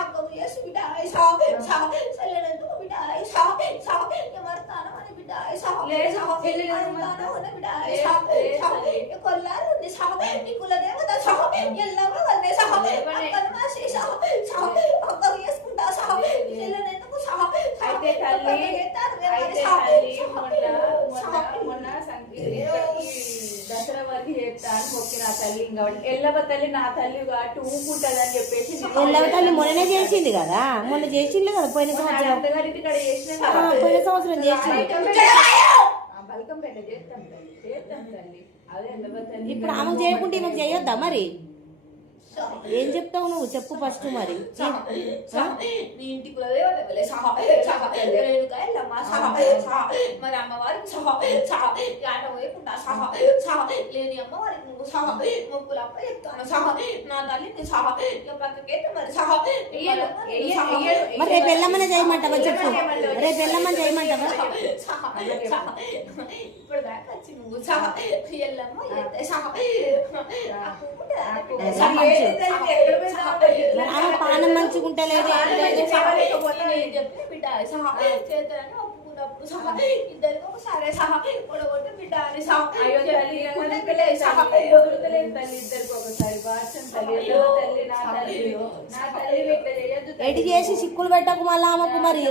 అక్కకు చేసి బిడ్డ చెల్లెలందు బిడ్డ మర్తానం అని బిడ్డ బిడ్డ కొల్లారు నీ కుల దేవత ఎల్లమ్మ వల్లే అక్కను మాసి అక్కకు చేసుకుంటా చెల్లెనందుకు దసరా వరకు చేస్తాను మొక్కి నా తల్లి కాబట్టి ఎల్లవ తల్లి నా తల్లి కాబట్టి ఊపుంటది అని చెప్పేసి ఎల్లవ తల్లి మొన్ననే చేసింది కదా, మొన్న చేసింది కదా పోయిన సంవత్సరం. పోయిన సంవత్సరం చేసింది. బల్కంపేట చేస్తాం తల్లి, చేస్తాం తల్లి. అదే ఎల్లవ తల్లి. ఇప్పుడు ఆమె చేయకుంటే ఈమెకు చేయొద్దా మరి? ఏం చెప్తావు నువ్వు చెప్పు ఫస్ట్ మరి. నీ ఇంటి కుల మరి అమ్మవారికి ఆట వేయకుండా లేని అమ్మవారికి నువ్వు మొక్కులు అప్ప చెప్తాను నా తల్లిని పక్కకైతే మరి మరి రేపు వెళ్ళమని చేయమంటావా చెప్పు, రేపు వెళ్ళమని చేయమంటావా? ఇప్పుడు దాకా వచ్చి నువ్వు ఎల్లమ్మ పానం మంచిగుంటలేదు బిడ్డ చేతలని ఒప్పుకున్నప్పుడు ఇద్దరికి ఒకసారి పొడగొట్టు బిడ్డ అని ఎడి చేసి సిక్కులు పెట్టకు మళ్ళా ఆమెకు. మరి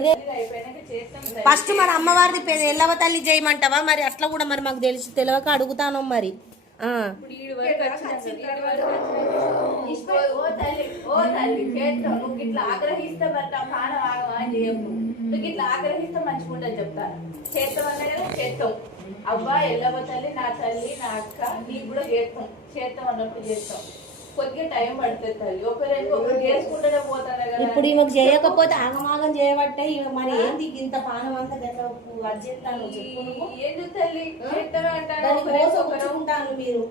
ఫస్ట్ మరి అమ్మవారిది ఎల్లవ తల్లి చేయమంటావా మరి? అట్లా కూడా మరి మాకు తెలియక అడుగుతాను మరి. నువ్వు ఇట్లా ఆగ్రహిస్తే పానం ఆగమని చేయకు. నువ్వు ఇట్లా ఆగ్రహిస్తే మంచిగుంటని చెప్తాను. చేస్తాం అన్నా కదా చేస్తాం. అబ్బా ఎల్లవ తల్లి నా తల్లి నా అక్క నీకు కూడా చేస్తాం. చేస్తాం అన్నప్పుడు చేస్తాం. కొద్దిగా టైం పడుతుంది తల్లి. ఒకరు చేసుకుంటూనే పోతాను కదా. ఇప్పుడు ఈమెకు చేయకపోతే ఆగమాగం చేయబట్టే ఇక మరి ఏంది ఇంత పానం అంతా అర్జెంటాను ఎందుకు తల్లి చేస్తామే అంటాను. మీరు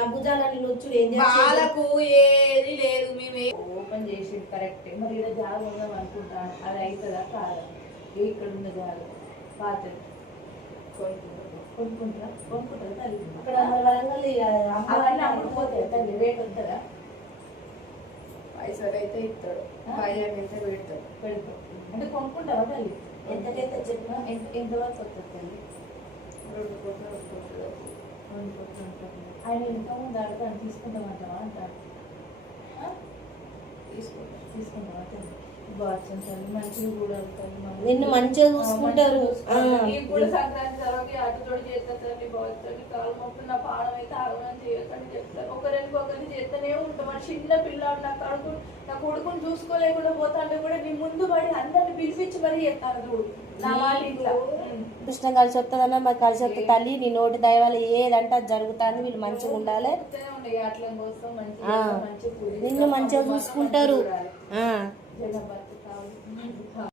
ఆ భుజాలని నొచ్చుడు ఏం వాళ్ళకు ఏది లేదు. మేమే ఓపెన్ చేసి కరెక్ట్. మరి ఇలా జాగ ఉందాం అనుకుంటాను. అది అవుతుందా కాదా? ఇక్కడ ఉన్న జాగ పాత కొనుక్కుంటారా తల్లి? అక్కడ వరంగల్ అవన్నీ అప్పుడు పోతాయి తల్లి. రేట్ ఉంటుందా? పైసలు అయితే ఇస్తాడు, అయితే పెడతాడు. అంటే కొనుక్కుంటావా తల్లి? ఎంతకైతే చెప్పినా ఎంత వరకు వస్తుంది తల్లి? 2 కోట్లు వస్తుంది. ఆయన ఇంకా ముందు అడుగుతాను తీసుకుంటామంటావా అంటాడు. తీసుకుంటావా తల్లి? మంచిగా కూడా నిన్ను మంచిగా చూసుకుంటారు. కూడా సంక్రాంతి తర్వాత అటుతోడు చేస్తుంది బాగుతుంది. కాలు మొక్కులు నా పాడం అయితే ఆగమని చేయొద్దని చెప్తారు. ఒకరిని చేస్తూనే ఉంటాం. మన చిన్న పిల్లాడు నా కొడుకుని చూసుకోలేకుండా పోతాంటే కూడా నీ ముందు పడి అందరిని పిలిపించి మరీ చేస్తాను చూడు. నా మాట ఇట్లా కృష్ణ కలిసి వస్తుందన్నా మరి కలిసి వస్తుంది తల్లి. నీ నోటి దయవాళ్ళు ఏదంటే అది జరుగుతుంది. వీళ్ళు మంచిగా ఉండాలి, అట్ల కోసం నిన్ను మంచిగా చూసుకుంటారు. జగపతి